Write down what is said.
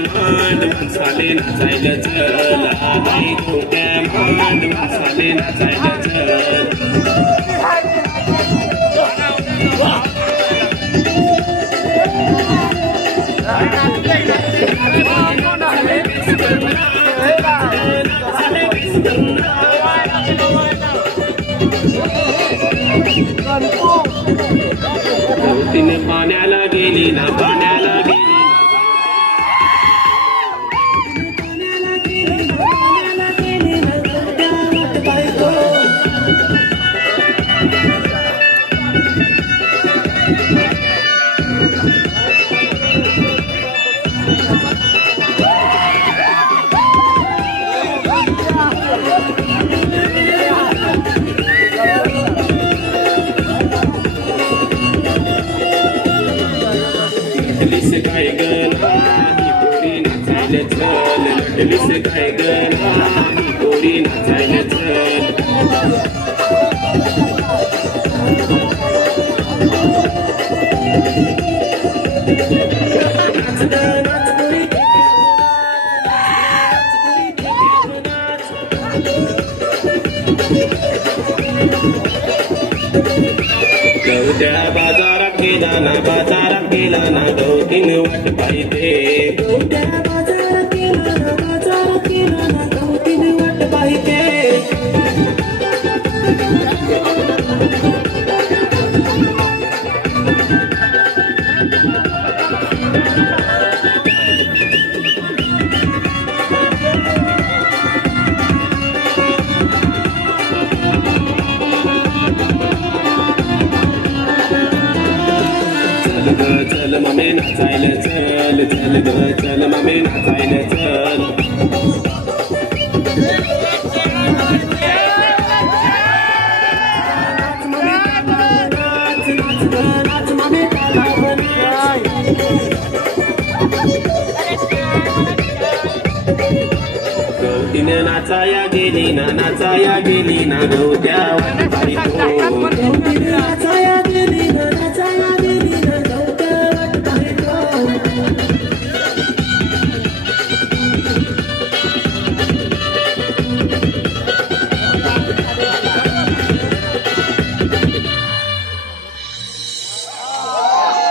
माणसाले नाचायला चल, आई गोट्या माणसाले नाचायला चल. तिने पाण्याला गेली ना, पाण्याला गेली. लटलीस काय गणा ही पोरी नाचायला चल, लटलीस काय गणा ही पोरी नाचायला चल. गवत्या बाजारात गेला ना, बाजारात गेला ना, गवतीन वाट पाहिजे. गवत्या बाजारात गेला ना, बाजारात गेला ना, गवतीन वाट पाहिजे. चल मामे नाचायला चल, चल ग चल मामे नाचायला चल. गवतीने नाचाया गेली ना, नाचाया गेली ना, गवत्या वाट पाहितो.